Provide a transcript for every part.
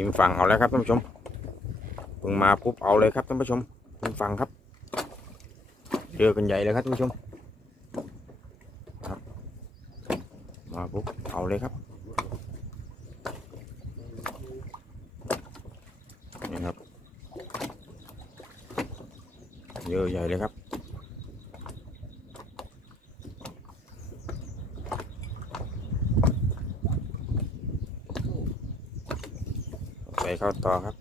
ริมฝั่งเอาแล้วครับท่านผู้ชมเพิ่งมาปุ๊บเอาเลยครับท่านผู้ชมริมฝั่งครับเจอกันใหญ่เลยครับท่านผู้ชมครับมาปุ๊บเอาเลยครับนี่ครับเยอะใหญ่เลยครับ ส่เข้าต่อครับ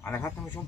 เอาละครับท่านผู้ชม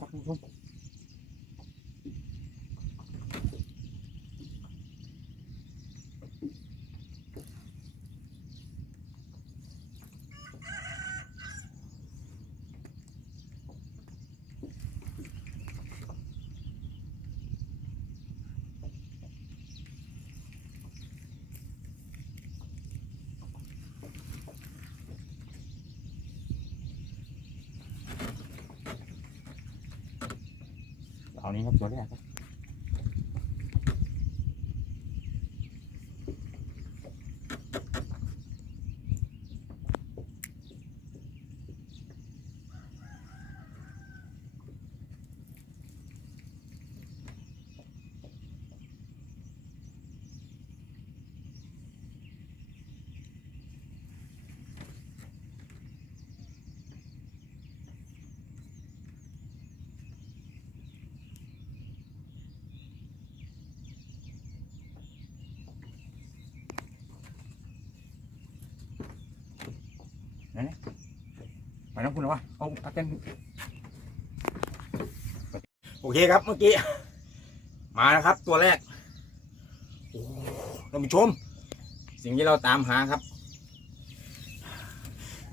มาแนผู้ชมเอานี้ครับตัวแรกครับ ไปน้องคุณเหรอวะเอาเอาเต้นโอเคครับเมื่อกี้ มาแล้วครับ ตัวแรกโอ้ท่านผู้ชม สิ่งที่เราตามหาครับ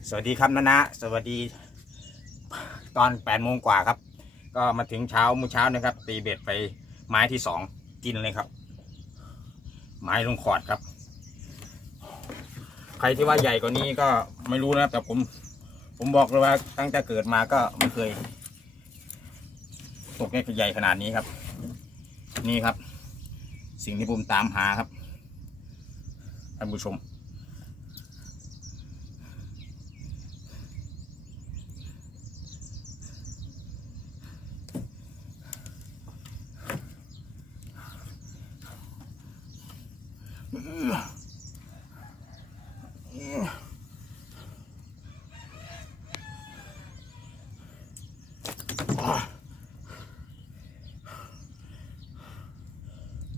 สวัสดีครับนานะสวัสดี ตอนแปดโมงกว่าครับ ก็มาถึงเช้ามื้อเช้านะครับ ตีเบ็ดไปไม้ที่สองกินเลยครับ ไม้ลงขอดครับ ใครที่ว่าใหญ่กว่านี้ก็ไม่รู้นะครับ แต่ผม ผมบอกเลยว่าตั้งแต่เกิดมาก็ไม่เคย ตกในใหญ่ขนาดนี้ครับ นี่ครับ สิ่งที่ผมตามหาครับท่านผู้ชม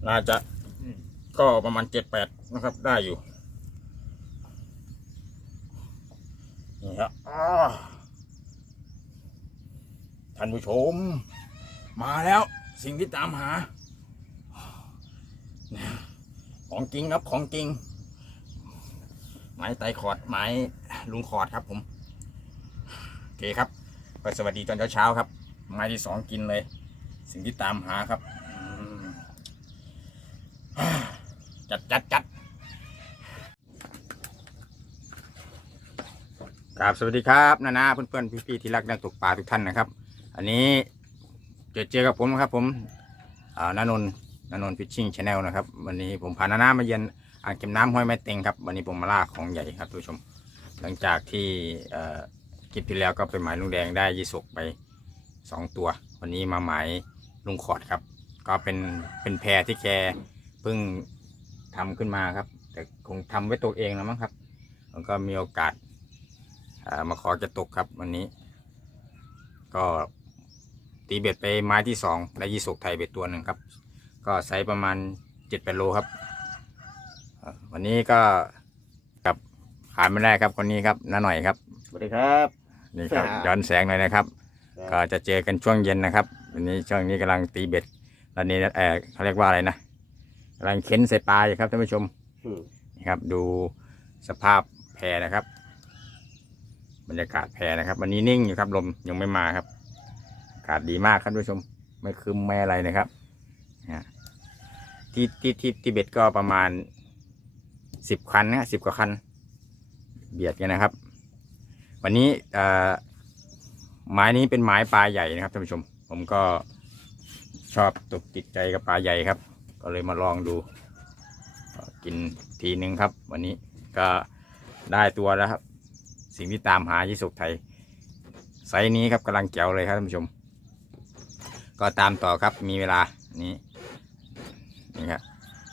น่าจะก็ประมาณเจ็ดแปดนะครับ ได้อยู่นี่ครับท่านผู้ชม มาแล้วสิ่งที่ตามหา ของจริงครับของจริง ไม้ไตขอดไม้ลุงขอดครับผม โอเคครับ ก็สวัสดีตอนเช้าๆครับ ไม้ที่สองกินเลย สิ่งที่ตามหาครับ จัดจัดจัดครับสวัสดีครับนานาเพื่อนๆพี่ๆที่รักนักตกปลาทุกท่านนะครับ อันนี้เจอเจอกับผมนะครับ ผมอ่านนนท์นนนฟิชชิ่งชาแนลนะครับ วันนี้ผมพานานามาเยือนอ่างเก็บน้ำห้วยไม้เต็งครับ วันนี้ผมมาล่าของใหญ่ครับทุกชม หลังจากที่คลิปที่แล้วก็ไปหมายลุงแดงได้ยี่สกไปสองตัว วันนี้มาหมายลุงขอดครับ ก็เป็นเป็นแพรที่แก เพิ่งทำขึ้นมาครับ แต่คงทำไว้ตัวเองแล้วมั้งครับแล้วก็มีโอกาสเอ่อมาขอจะตกครับวันนี้ ก็ตีเบ็ดไปไม้ที่สองได้ยี่สกไทยเบ็ดตัวหนึ่งครับ ก็ไซส์ประมาณเจ็ดแปดโลครับเอ่อวันนี้ก็กับขาดไม่ได้ครับคนนี้ครับน้าหน่อยครับสวัสดีครับนี่ครับครับย้อนแสงหน่อยนะครับครับ ก็จะเจอกันช่วงเย็นนะครับ วันนี้ช่วงนี้กำลังตีเบ็ดแล้วนี้เออเขาเรียกว่าอะไรนะ กำลังเค้นใส่ปลาอยู่ครับท่านผู้ชมอืมนี่ครับ ดูสภาพแพนะครับ บรรยากาศแพนะครับ วันนี้นิ่งอยู่ครับลมยังไม่มาครับอากาศดีมากครับท่านผู้ชม ไม่คืมไม่อะไรนะครับนะที่ที่ที่ที่เบ็ดก็ประมาณสิบคันนะสิบกว่าคัน เบียดกันนะครับ วันนี้เอ่อไม้นี้เป็นไม้ปลาใหญ่นะครับท่านผู้ชม ผมก็ชอบตกติดใจกับปลาใหญ่ครับ ก็เลยมาลองดูกินทีนึงครับ วันนี้ก็ได้ตัวแล้วครับ สิ่งที่ตามหายี่สุกไทยไซนี้ครับกำลังเจ๋วเลยครับท่านผู้ชม ก็ตามต่อครับมีเวลานี้นี่ครับ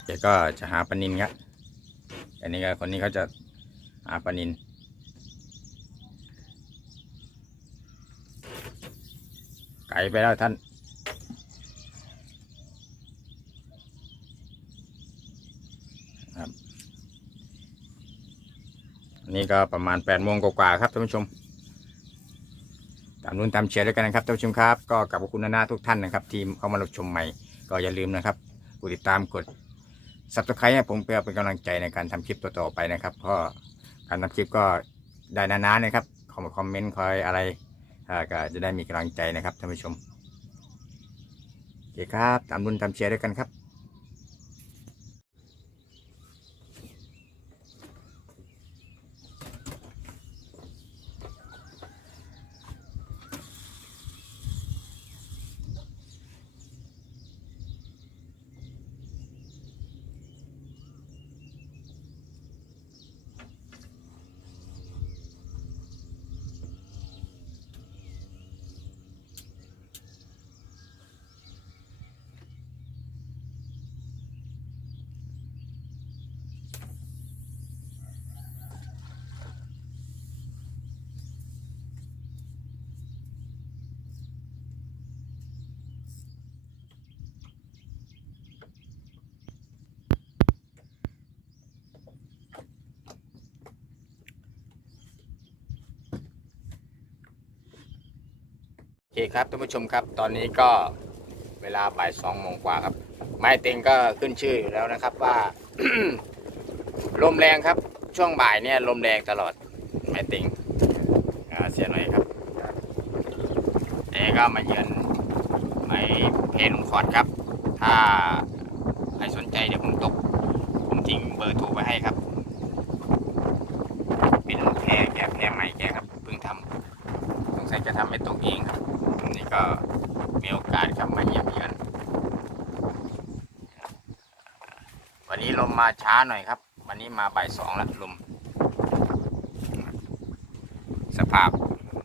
เดี๋ยวก็จะหาปนินครับอันนี้ก็คนนี้เขาจะหาปนินไกลไปแล้วท่าน ครับ นี่ ก็ประมาณแปดโมงกว่าๆครับท่านผู้ชม ตามรุ่นตามเชียร์ด้วยกันนะครับท่านผู้ชมครับ ก็กับคุณนานาทุกท่านนะครับ ที่เข้ามารับชมใหม่ ก็อย่าลืมนะครับกดติดตามกด subscribe ให้ผมเพื่อเป็นกำลังใจในการทำคลิปต่อๆไปนะครับเพราะการทำคลิปก็ได้นานๆนะครับคอมคอมเมนต์คอยอะไรก็จะได้มีกำลังใจนะครับท่านผู้ชมโอเคครับตามรุ่นตามเชียร์ด้วยกันครับ คครับท่านผู้ชมครับ ตอนนี้ก็เวลาบ่ายสองโมงกว่าครับ ไม้เต็งก็ขึ้นชื่ออยู่แล้วนะครับว่า ลมแรงครับ ช่วงบ่ายเนี่ยลมแรงตลอด ไม้เต็งเสียหน่อยครับเอก็มาเยือนไม้เพจลุงขอดครับ ถ้าใครสนใจเดี๋ยวผมตก ผมทิ้งเบอร์โทรไว้ให้ครับ เป็นแพรแกแพรใหม่แกครับเพิ่งทำ สัยจะทำให้ตกเองครับ นี่ก็มีโอกาสครับมาเยี่ยมเยือนวันนี้ลมมาช้าหน่อยครับ วันนี้มาบ่ายสองแล้วลม สภาพ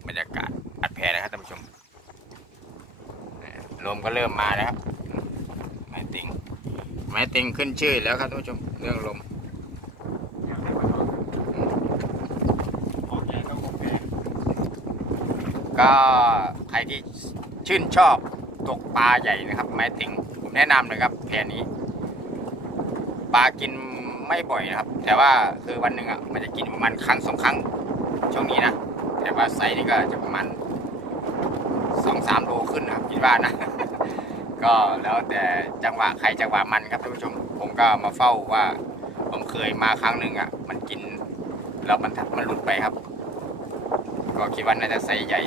บรรยากาศอัดแพรนะครับท่านผู้ชม ลมก็เริ่มมาแล้วครับไม้ติงไม้ติงขึ้นชื่อแล้วครับท่านผู้ชม เรื่องลม ก็ใครที่ชื่นชอบตกปลาใหญ่นะครับ ไม้ติงผมแนะนำเลยครับแพนี้ ปลากินไม่บ่อยนะครับ แต่ว่าคือวันหนึ่งอะมันจะกินประมาณครั้งสองครั้งช่วงนี้นะแต่ว่าไซส์นี่ก็จะประมาณสองสามโลขึ้นนะครับคิดว่านะ ก็แล้วแต่จังหวะใครจังหวะมันครับท่านผู้ชม ผมก็มาเฝ้าว่า ผมเคยมาครั้งหนึ่งอะ มันกินแล้วมันมันหลุดไปครับ ก็คิดว่าน่าจะไซส์ใหญ่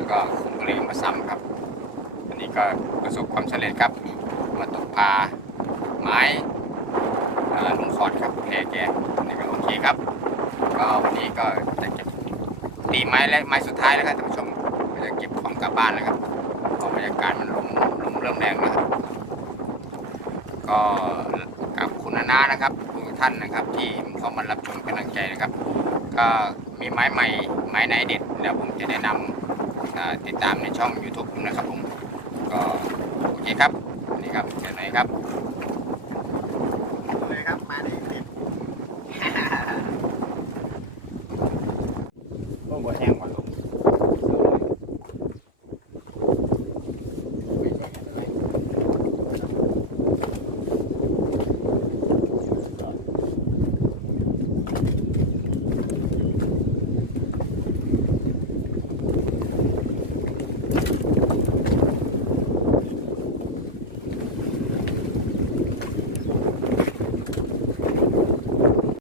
แล้วก็ผมก็เลยเอามาซ้ำครับ อันนี้ก็ประสบความสำเร็จครับ มาตกปลาไม้ลุงคอดครับแพแกนนี่ก็โอเคครับ ก็วันนี้ก็จะเก็บตีไม้และไม้สุดท้ายแล้วครับท่านผู้ชมจะเก็บของกลับบ้านแล้วครับเพราะบรรยากาศมันลมลมเริ่มแรงแล้วครับก็กับคุณนานานะครับทุกท่านนะครับ ที่เข้ามารับชมกำลังใจนะครับ ก็มีไม้ใหม่ไม้ไหนเด็ดแล้วผมจะแนะนำอ่า ติดตามในช่อง YouTube นะครับผม ก็โอเคครับนี่ครับเจอไหนครับเลยครับ มาในคลิปโอ้โหแห้งหมดลง